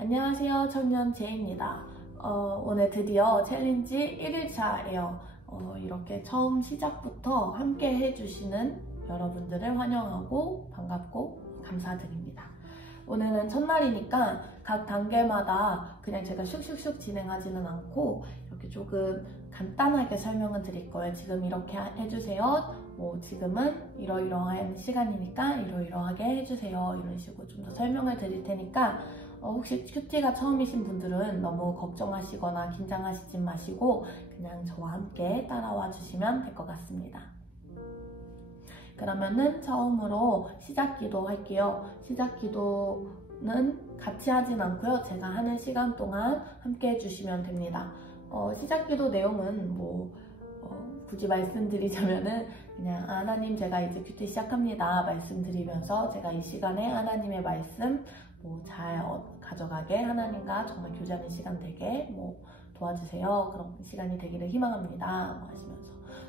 안녕하세요. 청년 제이입니다. 오늘 드디어 챌린지 1일차예요. 이렇게 처음 시작부터 함께 해주시는 여러분들을 환영하고 반갑고 감사드립니다. 오늘은 첫날이니까 각 단계마다 그냥 제가 슉슉슉 진행하지는 않고 이렇게 조금 간단하게 설명을 드릴 거예요. 지금 이렇게 해주세요. 지금은 이러이러한 시간이니까 이러이러하게 해주세요. 이런 식으로 좀 더 설명을 드릴 테니까 혹시 큐티가 처음이신 분들은 너무 걱정하시거나 긴장하시지 마시고 그냥 저와 함께 따라와 주시면 될 것 같습니다. 그러면은 처음으로 시작기도 할게요. 시작기도는 같이 하진 않고요. 제가 하는 시간 동안 함께 해주시면 됩니다. 시작기도 내용은 굳이 말씀드리자면은 그냥 하나님 제가 이제 큐티 시작합니다 말씀드리면서 제가 이 시간에 하나님의 말씀 잘 가져가게 하나님과 정말 교제하는 시간 되게 도와주세요. 그런 시간이 되기를 희망합니다. 하시면서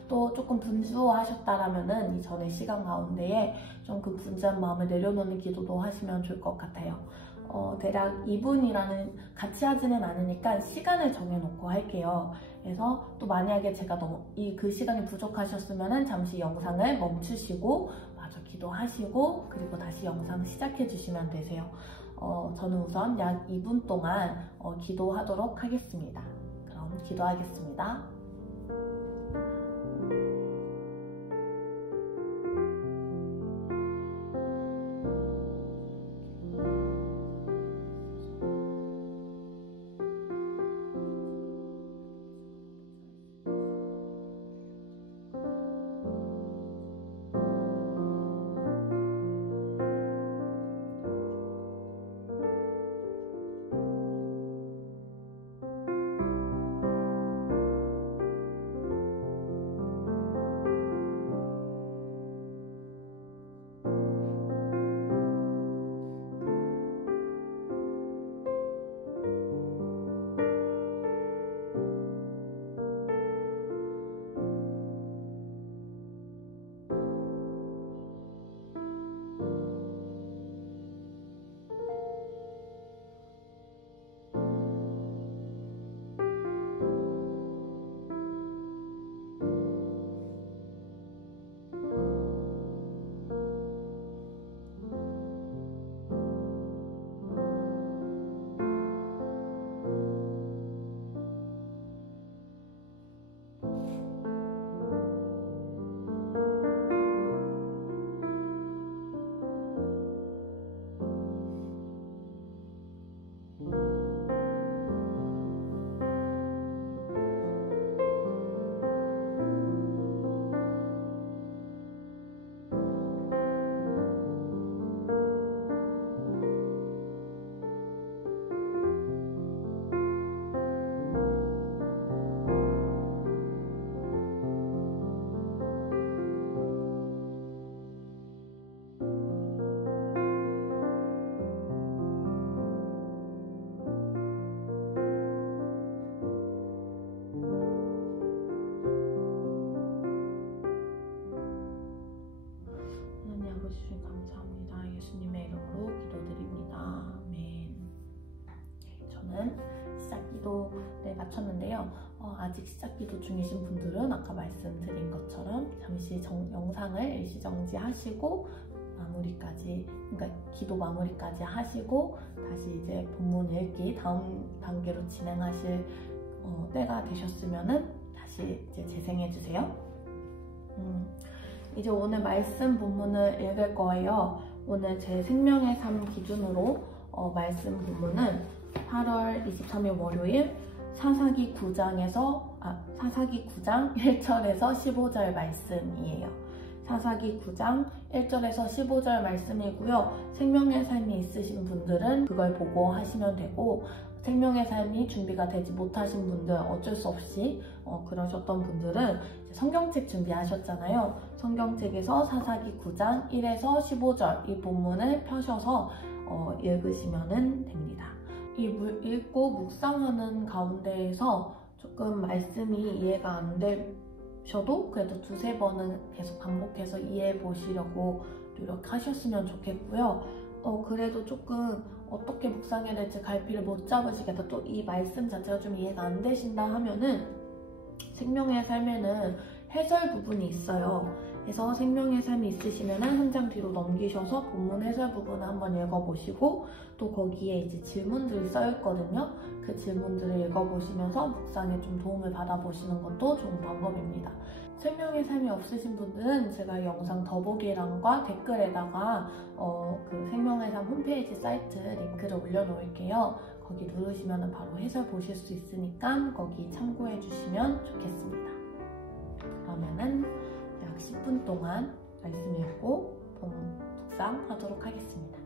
또 조금 분주하셨다라면은 이전의 시간 가운데에 좀 그 분주한 마음을 내려놓는 기도도 하시면 좋을 것 같아요. 대략 2분이라는 같이 하지는 않으니까 시간을 정해놓고 할게요. 그래서 또 만약에 제가 그 시간이 부족하셨으면 잠시 영상을 멈추시고 마저 기도하시고 그리고 다시 영상 시작해 주시면 되세요. 저는 우선 약 2분 동안 기도하도록 하겠습니다. 그럼 기도하겠습니다. 예수님의 이름으로 기도드립니다. 아멘. 저는 시작기도를 마쳤는데요. 아직 시작기도 중이신 분들은 아까 말씀드린 것처럼 잠시 영상을 일시정지하시고 기도 마무리까지 하시고 다시 이제 본문 읽기 다음 단계로 진행하실 때가 되셨으면은 다시 이제 재생해주세요. 이제 오늘 말씀 본문을 읽을 거예요. 오늘 제 생명의 삶 기준으로 말씀 본문은 8월 23일 월요일 사사기 9장 1절에서 15절 말씀이에요. 사사기 9장 1절에서 15절 말씀이고요. 생명의 삶이 있으신 분들은 그걸 보고 하시면 되고 생명의 삶이 준비가 되지 못하신 분들 어쩔 수 없이 그러셨던 분들은 성경책 준비하셨잖아요. 성경책에서 사사기 9장 1에서 15절 이 본문을 펴셔서 읽으시면 됩니다. 읽고 묵상하는 가운데에서 조금 말씀이 이해가 안 되셔도 그래도 두세 번은 계속 반복해서 이해해 보시려고 노력하셨으면 좋겠고요. 그래도 조금 어떻게 묵상해야 될지 갈피를 못 잡으시겠다, 또 이 말씀 자체가 좀 이해가 안 되신다 하면은 생명의 삶에는 해설 부분이 있어요. 그래서 생명의 삶이 있으시면은 한 장 뒤로 넘기셔서 본문 해설 부분을 한번 읽어보시고, 또 거기에 이제 질문들이 써있거든요. 그 질문들을 읽어보시면서 묵상에 좀 도움을 받아보시는 것도 좋은 방법입니다. 생명의 삶이 없으신 분들은 제가 이 영상 더보기란과 댓글에다가 그 생명의 삶 홈페이지 사이트 링크를 올려놓을게요. 거기 누르시면 바로 해설 보실 수 있으니까 거기 참고해 주시면 좋겠습니다. 그러면은 약 10분 동안 말씀 읽고 묵상 하도록 하겠습니다.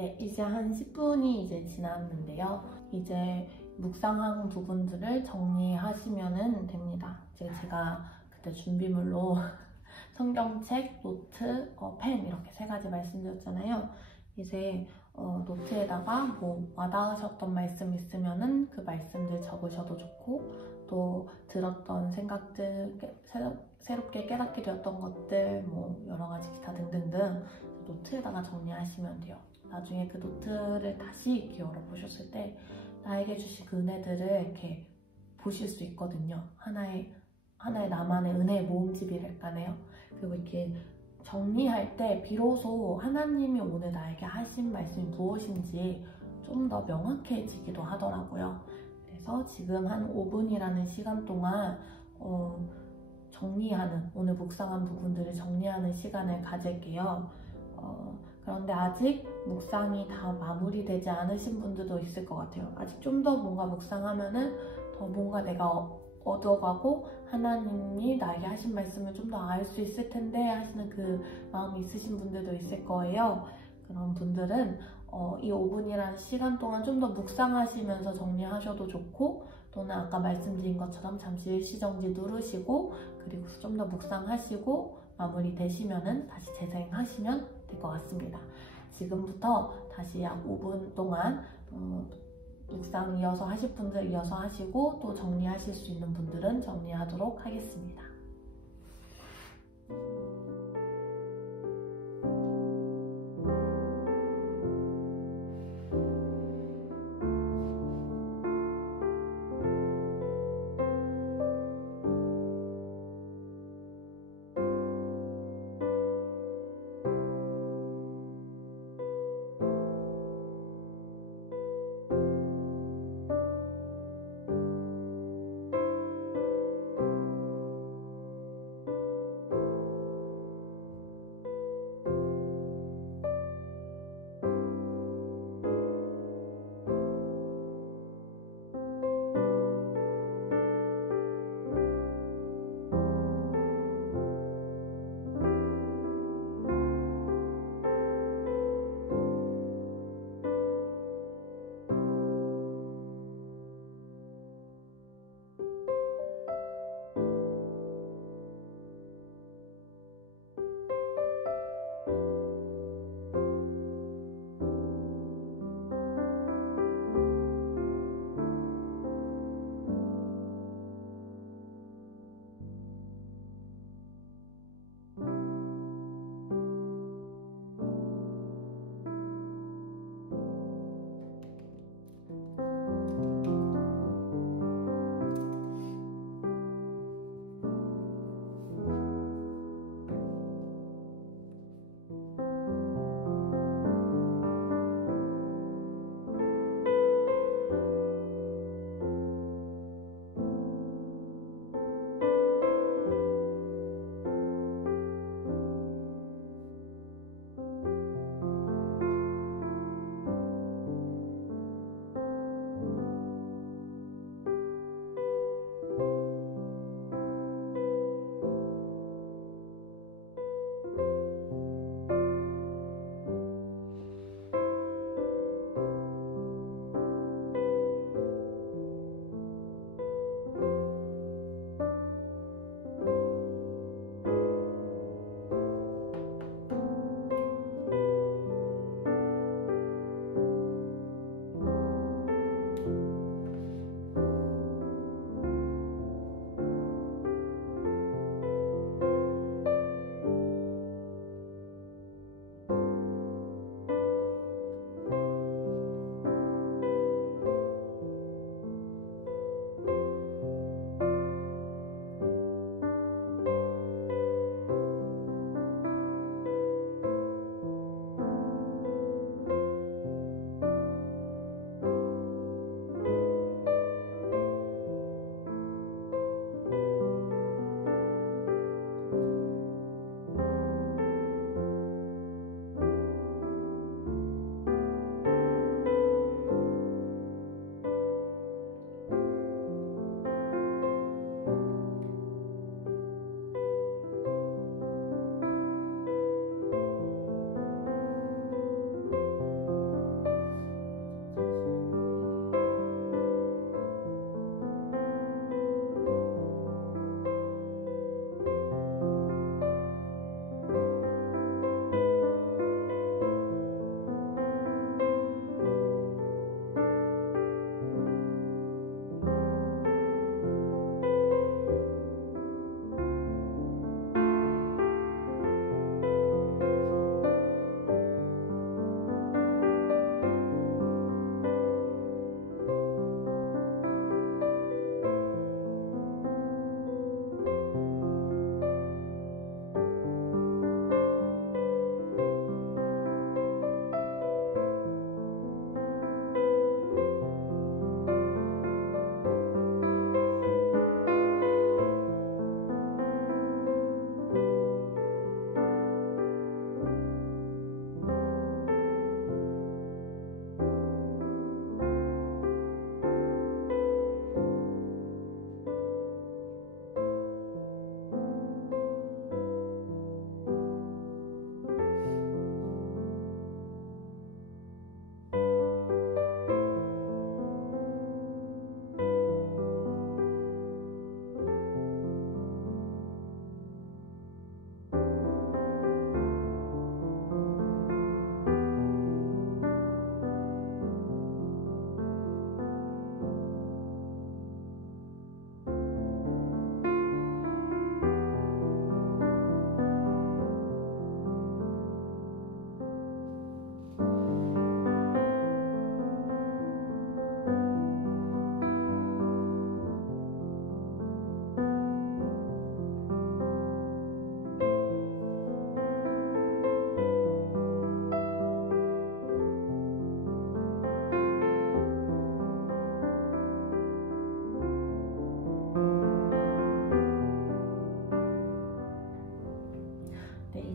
네, 이제 한 10분이 이제 지났는데요. 이제 묵상한 부분들을 정리하시면 됩니다. 제가 그때 준비물로 성경책, 노트, 펜 이렇게 3가지 말씀드렸잖아요. 이제 노트에다가 뭐 와닿으셨던 말씀 있으면은 그 말씀들 적으셔도 좋고, 또 들었던 생각들, 새롭게 깨닫게 되었던 것들, 뭐 여러 가지 기타 등등등 노트에다가 정리하시면 돼요. 나중에 그 노트를 다시 이렇게 열어보셨을 때 나에게 주신 그 은혜들을 이렇게 보실 수 있거든요. 하나의 나만의 은혜의 모음집이랄까네요. 그리고 이렇게 정리할 때 비로소 하나님이 오늘 나에게 하신 말씀이 무엇인지 좀 더 명확해지기도 하더라고요. 그래서 지금 한 5분이라는 시간 동안 정리하는, 오늘 묵상한 부분들을 정리하는 시간을 가질게요. 그런데 아직 묵상이 다 마무리되지 않으신 분들도 있을 것 같아요. 아직 좀 더 뭔가 묵상하면은 더 뭔가 내가 얻어가고 하나님이 나에게 하신 말씀을 좀 더 알 수 있을 텐데 하시는 그 마음이 있으신 분들도 있을 거예요. 그런 분들은 이 5분이라는 시간 동안 좀 더 묵상하시면서 정리하셔도 좋고, 또는 아까 말씀드린 것처럼 잠시 일시정지 누르시고 그리고 좀 더 묵상하시고 마무리 되시면은 다시 재생하시면 될 것 같습니다. 지금부터 다시 약 5분 동안 묵상 이어서 하실 분들 이어서 하시고, 또 정리하실 수 있는 분들은 정리하도록 하겠습니다.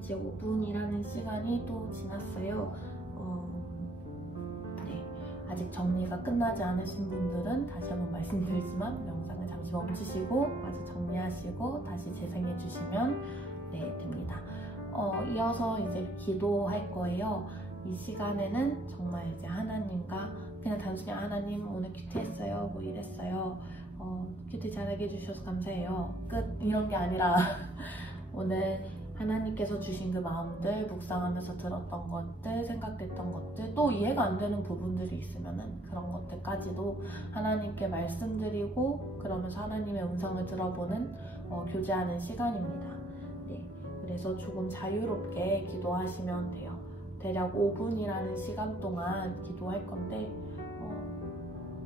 이제 5분이라는 시간이 또 지났어요. 네, 아직 정리가 끝나지 않으신 분들은 다시 한번 말씀드리지만 영상을 잠시 멈추시고 마저 정리하시고 다시 재생해 주시면 네, 됩니다. 이어서 이제 기도할 거예요. 이 시간에는 정말 이제 하나님과 그냥 단순히 하나님 오늘 큐티했어요, 뭐 이랬어요, 큐티 잘하게 해주셔서 감사해요, 끝, 이런 게 아니라 오늘 하나님께서 주신 그 마음들, 묵상하면서 들었던 것들, 생각됐던 것들, 또 이해가 안 되는 부분들이 있으면은 그런 것들까지도 하나님께 말씀드리고 그러면서 하나님의 음성을 들어보는 교제하는 시간입니다. 네, 그래서 조금 자유롭게 기도하시면 돼요. 대략 5분이라는 시간 동안 기도할 건데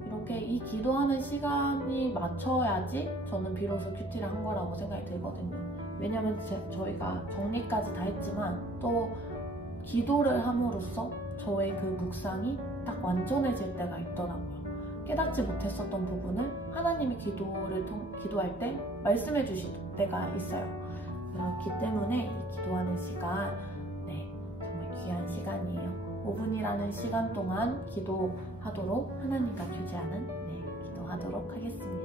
이렇게 이 기도하는 시간이 맞춰야지 저는 비로소 큐티를 한 거라고 생각이 들거든요. 왜냐면 저희가 정리까지 다 했지만 또 기도를 함으로써 저의 그 묵상이 딱 완전해질 때가 있더라고요. 깨닫지 못했었던 부분을 하나님이 기도할 때 말씀해 주실 때가 있어요. 그렇기 때문에 기도하는 시간, 네, 정말 귀한 시간이에요. 5분이라는 시간 동안 기도하도록, 하나님과 교제하는, 네, 기도하도록 하겠습니다.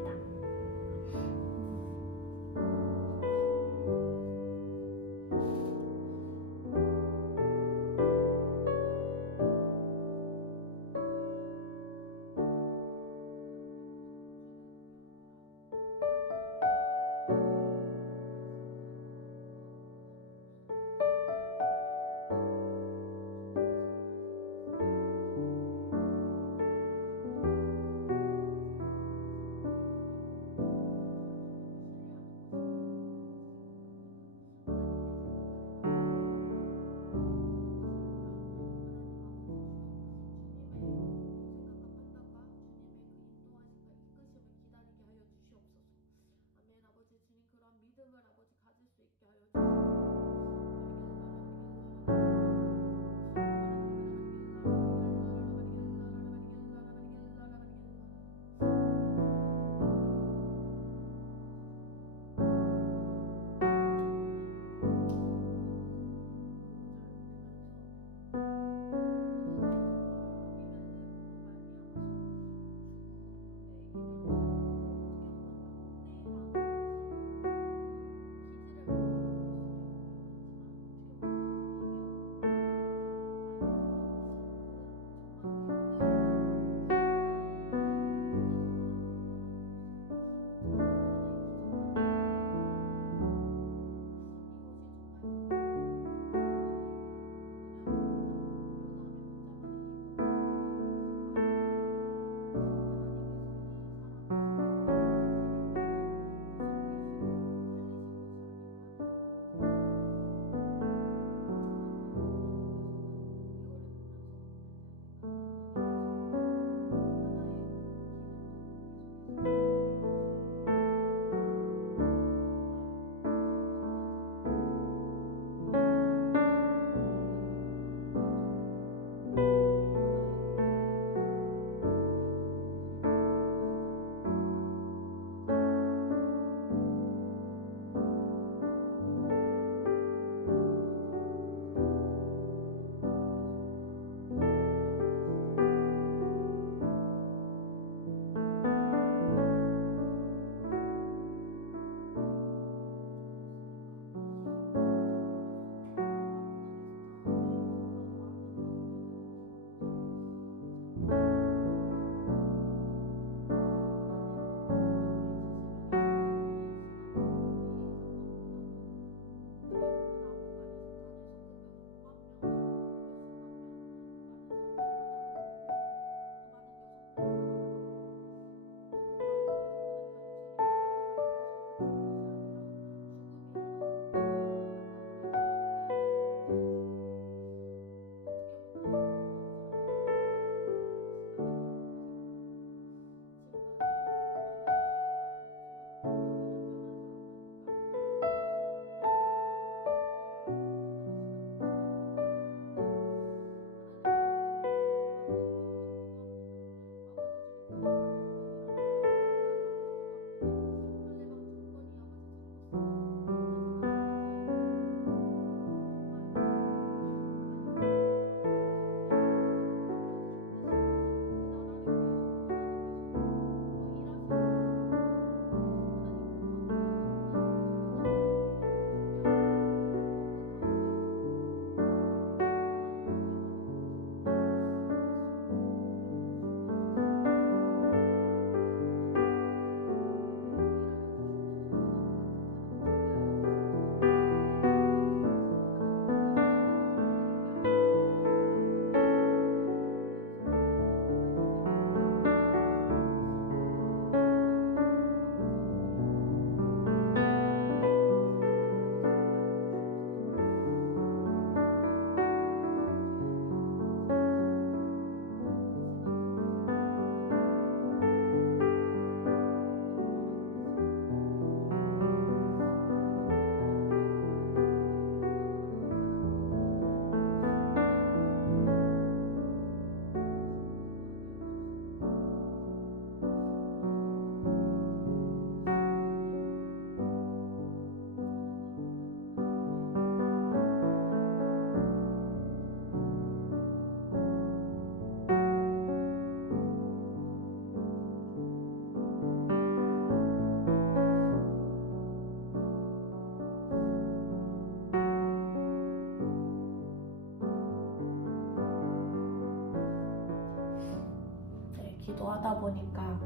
하다 보니까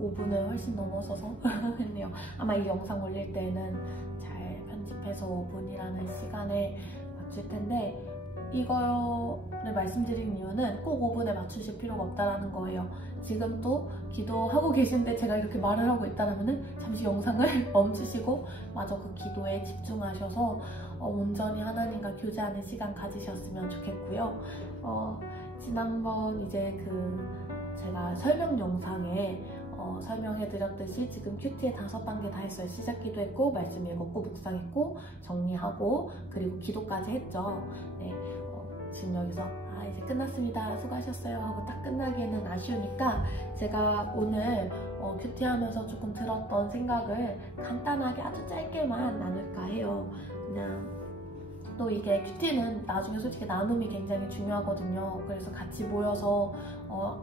5분을 훨씬 넘어서서 했네요. 아마 이 영상 올릴 때는 잘 편집해서 5분이라는 시간에 맞출 텐데, 이거를 말씀드린 이유는 꼭 5분에 맞추실 필요가 없다라는 거예요. 지금 또 기도하고 계신데 제가 이렇게 말을 하고 있다면 잠시 영상을 멈추시고 마저 그 기도에 집중하셔서 온전히 하나님과 교제하는 시간 가지셨으면 좋겠고요. 지난번 이제 제가 설명 영상에 설명해드렸듯이 지금 큐티의 5단계 다 했어요. 시작기도 했고, 말씀 읽었고, 묵상했고, 정리하고, 그리고 기도까지 했죠. 네, 지금 여기서 이제 끝났습니다, 수고하셨어요 하고 딱 끝나기에는 아쉬우니까 제가 오늘 큐티하면서 조금 들었던 생각을 간단하게 아주 짧게만 나눌까 해요. 그냥 또 이게 큐티는 나중에 솔직히 나눔이 굉장히 중요하거든요. 그래서 같이 모여서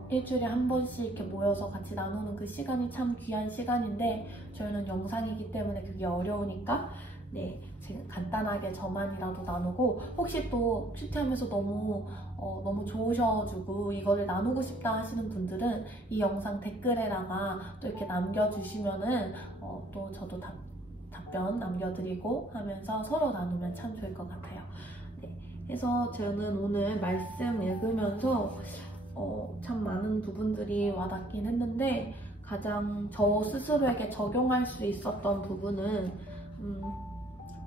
일주일에 한 번씩 이렇게 모여서 같이 나누는 그 시간이 참 귀한 시간인데, 저희는 영상이기 때문에 그게 어려우니까 네, 제가 간단하게 저만이라도 나누고, 혹시 또 큐티하면서 너무 좋으셔가지고 이거를 나누고 싶다 하시는 분들은 이 영상 댓글에다가 또 이렇게 남겨주시면은 또 저도 답변 남겨드리고 하면서 서로 나누면 참 좋을 것 같아요. 네, 그래서 저는 오늘 말씀 읽으면서 참 많은 부분들이 와닿긴 했는데, 가장 저 스스로에게 적용할 수 있었던 부분은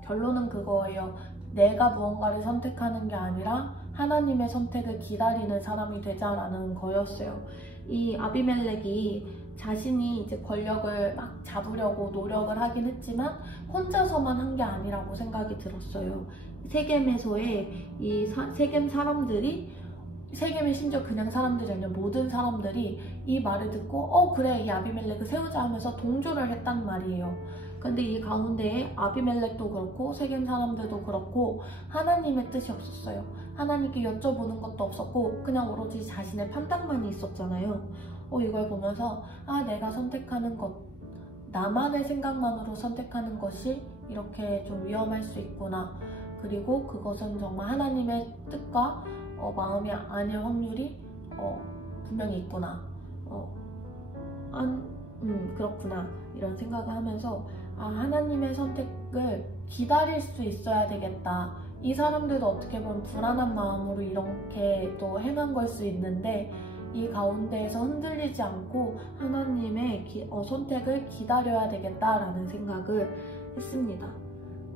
결론은 그거예요. 내가 무언가를 선택하는 게 아니라 하나님의 선택을 기다리는 사람이 되자라는 거였어요. 이 아비멜렉이 자신이 이제 권력을 막 잡으려고 노력을 하긴 했지만 혼자서만 한 게 아니라고 생각이 들었어요. 세겜에서의 이 세겜 사람들이, 세겜이 심지어 그냥 사람들이 아니라 모든 사람들이 이 말을 듣고 그래, 이 아비멜렉을 세우자 하면서 동조를 했단 말이에요. 근데 이 가운데에 아비멜렉도 그렇고 세겜 사람들도 그렇고 하나님의 뜻이 없었어요. 하나님께 여쭤보는 것도 없었고 그냥 오로지 자신의 판단만이 있었잖아요. 이걸 보면서 내가 선택하는 것, 나만의 생각만으로 선택하는 것이 이렇게 좀 위험할 수 있구나. 그리고 그것은 정말 하나님의 뜻과 마음이 아닐 확률이 분명히 있구나. 그렇구나. 이런 생각을 하면서 하나님의 선택을 기다릴 수 있어야 되겠다. 이 사람들도 어떻게 보면 불안한 마음으로 이렇게 또 행한 걸 수 있는데, 이 가운데에서 흔들리지 않고 하나님의 선택을 기다려야 되겠다라는 생각을 했습니다.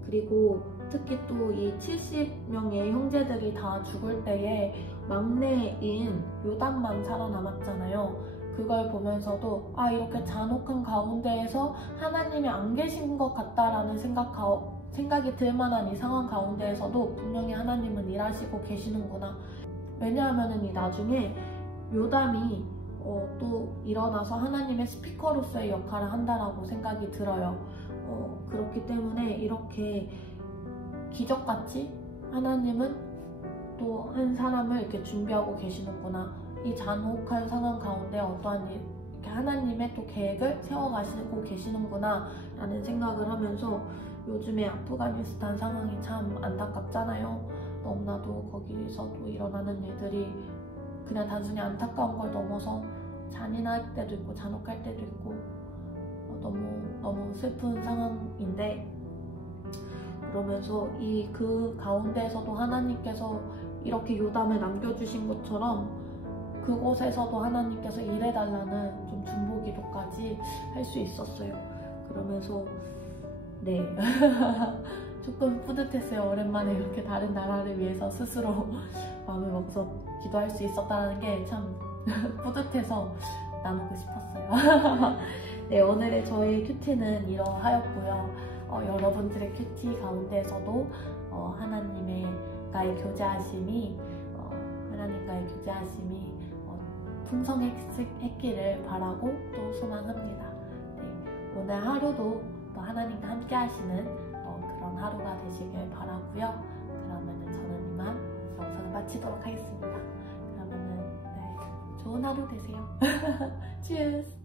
그리고 특히 또 이 70명의 형제들이 다 죽을 때에 막내인 요담만 살아남았잖아요. 그걸 보면서도 이렇게 잔혹한 가운데에서 하나님이 안 계신 것 같다라는 생각이 들 만한 이 상황 가운데에서도 분명히 하나님은 일하시고 계시는구나. 왜냐하면 이 나중에 요담이 또 일어나서 하나님의 스피커로서의 역할을 한다라고 생각이 들어요. 그렇기 때문에 이렇게 기적같이 하나님은 또 한 사람을 이렇게 준비하고 계시는구나. 이 잔혹한 상황 가운데 어떠한 이렇게 하나님의 또 계획을 세워가시고 계시는구나 라는 생각을 하면서, 요즘에 아프가니스탄 상황이 참 안타깝잖아요. 너무나도 거기서도 일어나는 일들이 그냥 단순히 안타까운 걸 넘어서 잔인할 때도 있고 잔혹할 때도 있고 너무 슬픈 상황인데, 그러면서 그 가운데에서도 하나님께서 이렇게 요담을 남겨주신 것처럼 그곳에서도 하나님께서 일해달라는 좀 중보기도까지 할 수 있었어요. 그러면서 네 조금 뿌듯했어요. 오랜만에 이렇게 다른 나라를 위해서 스스로 마음을 먹어서 기도할 수 있었다는 게 참 뿌듯해서 나누고 싶었어요. 네, 오늘의 저희 큐티는 이러하였고요. 여러분들의 큐티 가운데서도 하나님과의 교제하심이 풍성했기를 바라고 또 소망합니다. 네, 오늘 하루도 또 하나님과 함께 하시는 그런 하루가 되시길 바라고요. 그러면은 저는 이만 영상을 마치도록 하겠습니다. 그러면은 네, 좋은 하루 되세요. Tschüss.